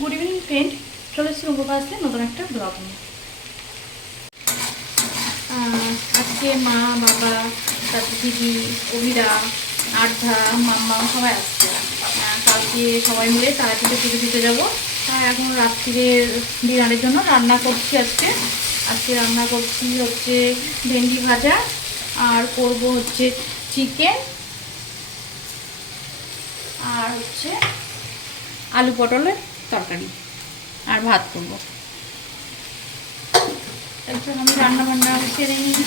Good evening friend, চলে এসেছি রুম্পা আসতে নতুন একটা ব্লগ নিয়ে। আজকে মা, বাবা, তারপর দিদি, অভিরা, আর্ধা, মাম্মা সবাই আসছে। কালকে সবাই মিলে তারাপীঠে পুজো দিতে যাবো। এখন রাত্রিরের ডিনারের জন্য রান্না করছি। আজকে রান্না করছি হচ্ছে ভেন্ডি ভাজা, আর করব হচ্ছে চিকেন, আর হচ্ছে আলু পটলের তরকারি, আর ভাত করব। তারপর আমি রান্না বান্না সেরে নিই।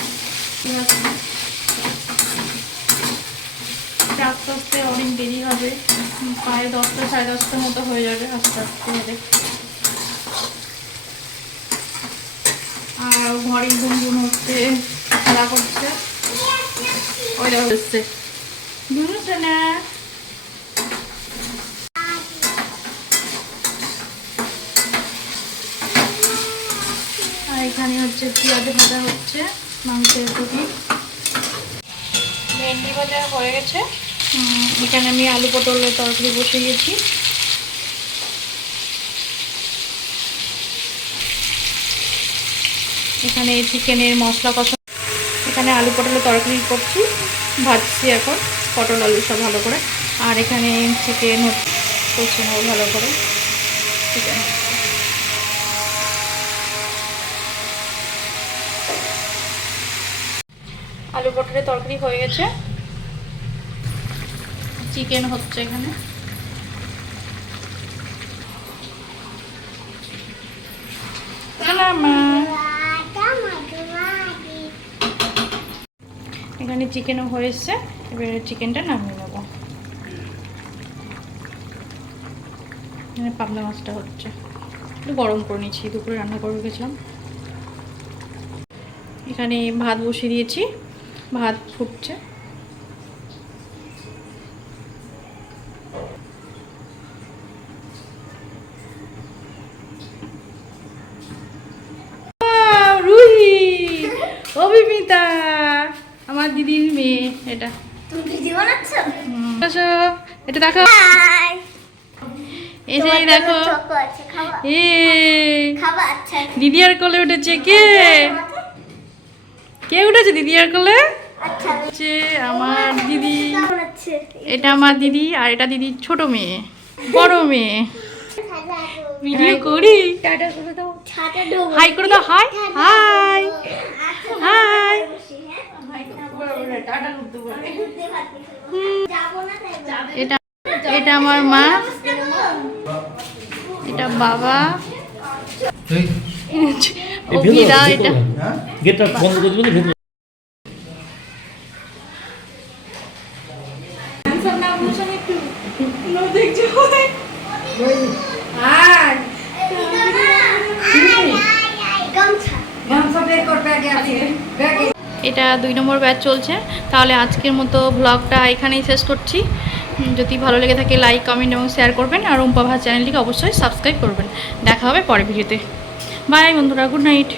আস্তে আস্তে অনেক দেরি হবে, প্রায় 10টা সাড়ে 10টার মতো হয়ে যাবে আস্তে আস্তে হবে। আর ঘরে গুনগুন হচ্ছে, খেলা করছে, ওই হচ্ছে বুঝছে না। আর এখানে হচ্ছে পেঁয়াজ ভাজা হচ্ছে, মাংসের প্রতি ভেন্ডি ভাজা হয়ে গেছে। এখানে আমি আলু পটলের তরকারি বসিয়েছি। এখানে চিকেনের মশলা কষা, এখানে আলু পটলের তরকারি করছি, ভাজছি এখন পটল আলু সব ভালো করে। আর এখানে চিকেন করছি নেবো ভালো করে। চিকেন আলু পটলের তরকারি হয়ে গেছে, চিকেন হচ্ছে এখানে। এখানে চিকেনও হয়েছে, এবার চিকেনটা নামিয়ে নেব। এখানে পাবদা মাছটা হচ্ছে, একটু গরম করে নিচ্ছি, দুপুরে রান্না করে রেখেছিলাম। এখানে ভাত বসিয়ে দিয়েছি, ভাত ফুটছে। রুহি, অভিমিতা, আমার দিদির মেয়ে। এটা তুমি ভিডিও বানাচ্ছ? এটা দেখো, এই যে দেখো, দিদি আর কোলে উঠেছে। কে উঠেছে দিদি আর কোলে? আমার দিদি। এটা আমার দিদি, আর এটা দিদির ছোট মেয়ে, বড় মেয়ে। ভিডিও করি, হাই করে দাও। High high high. এটা এটা আমার মা, এটা বাবা, অভিরা। এটা গেটটা বন্ধ করে দিবেন ভিতরে। এটা 2 নম্বর ব্যাচ চলছে। তাহলে আজকের মতো ব্লগটা এখানেই শেষ করছি। যদি ভালো লেগে থাকে লাইক, কমেন্ট এবং শেয়ার করবেন, আর রুম্পা ভাজ চ্যানেলটিকে অবশ্যই সাবস্ক্রাইব করবেন। দেখা হবে পরের ভিডিওতে। বাই বন্ধুরা, গুড নাইট।